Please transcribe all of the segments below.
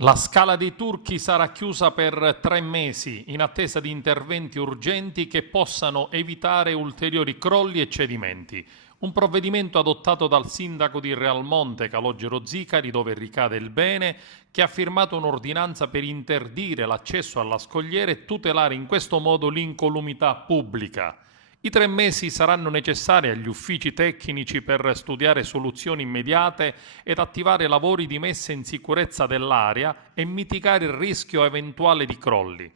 La Scala dei Turchi sarà chiusa per 3 mesi in attesa di interventi urgenti che possano evitare ulteriori crolli e cedimenti. Un provvedimento adottato dal sindaco di Realmonte, Calogero Zicari, dove ricade il bene, che ha firmato un'ordinanza per interdire l'accesso alla scogliera e tutelare in questo modo l'incolumità pubblica. I 3 mesi saranno necessari agli uffici tecnici per studiare soluzioni immediate ed attivare lavori di messa in sicurezza dell'area e mitigare il rischio eventuale di crolli.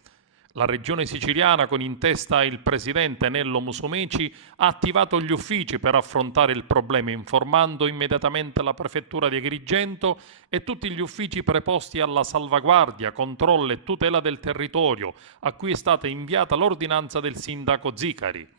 La regione siciliana, con in testa il presidente Nello Musumeci, ha attivato gli uffici per affrontare il problema, informando immediatamente la prefettura di Agrigento e tutti gli uffici preposti alla salvaguardia, controllo e tutela del territorio, a cui è stata inviata l'ordinanza del sindaco Zicari.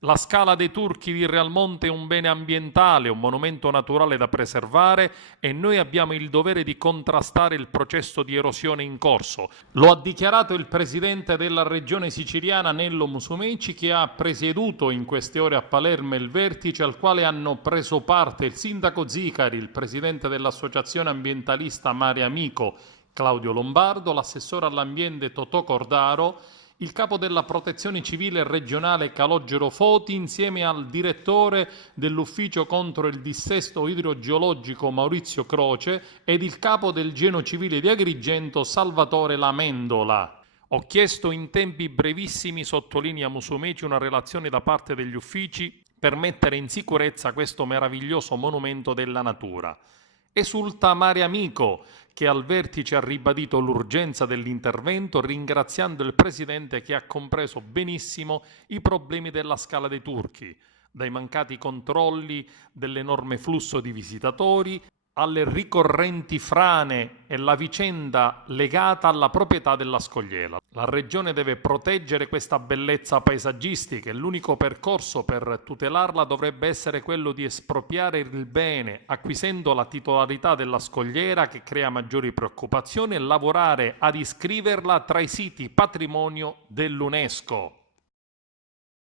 La Scala dei Turchi di Realmonte è un bene ambientale, un monumento naturale da preservare e noi abbiamo il dovere di contrastare il processo di erosione in corso. Lo ha dichiarato il presidente della regione siciliana Nello Musumeci, che ha presieduto in queste ore a Palermo il vertice al quale hanno preso parte il sindaco Zicari, il presidente dell'associazione ambientalista Mare Amico Claudio Lombardo, l'assessore all'ambiente Totò Cordaro, il capo della protezione civile regionale Calogero Foti, insieme al direttore dell'ufficio contro il dissesto idrogeologico Maurizio Croce ed il capo del Genio Civile di Agrigento Salvatore Lamendola. Ho chiesto in tempi brevissimi, sottolinea Musumeci, una relazione da parte degli uffici per mettere in sicurezza questo meraviglioso monumento della natura. Esulta Mare Amico, che al vertice ha ribadito l'urgenza dell'intervento, ringraziando il presidente che ha compreso benissimo i problemi della Scala dei Turchi, dai mancati controlli dell'enorme flusso di visitatori alle ricorrenti frane e la vicenda legata alla proprietà della scogliera. La regione deve proteggere questa bellezza paesaggistica e l'unico percorso per tutelarla dovrebbe essere quello di espropriare il bene, acquisendo la titolarità della scogliera, che crea maggiori preoccupazioni, e lavorare ad iscriverla tra i siti patrimonio dell'UNESCO.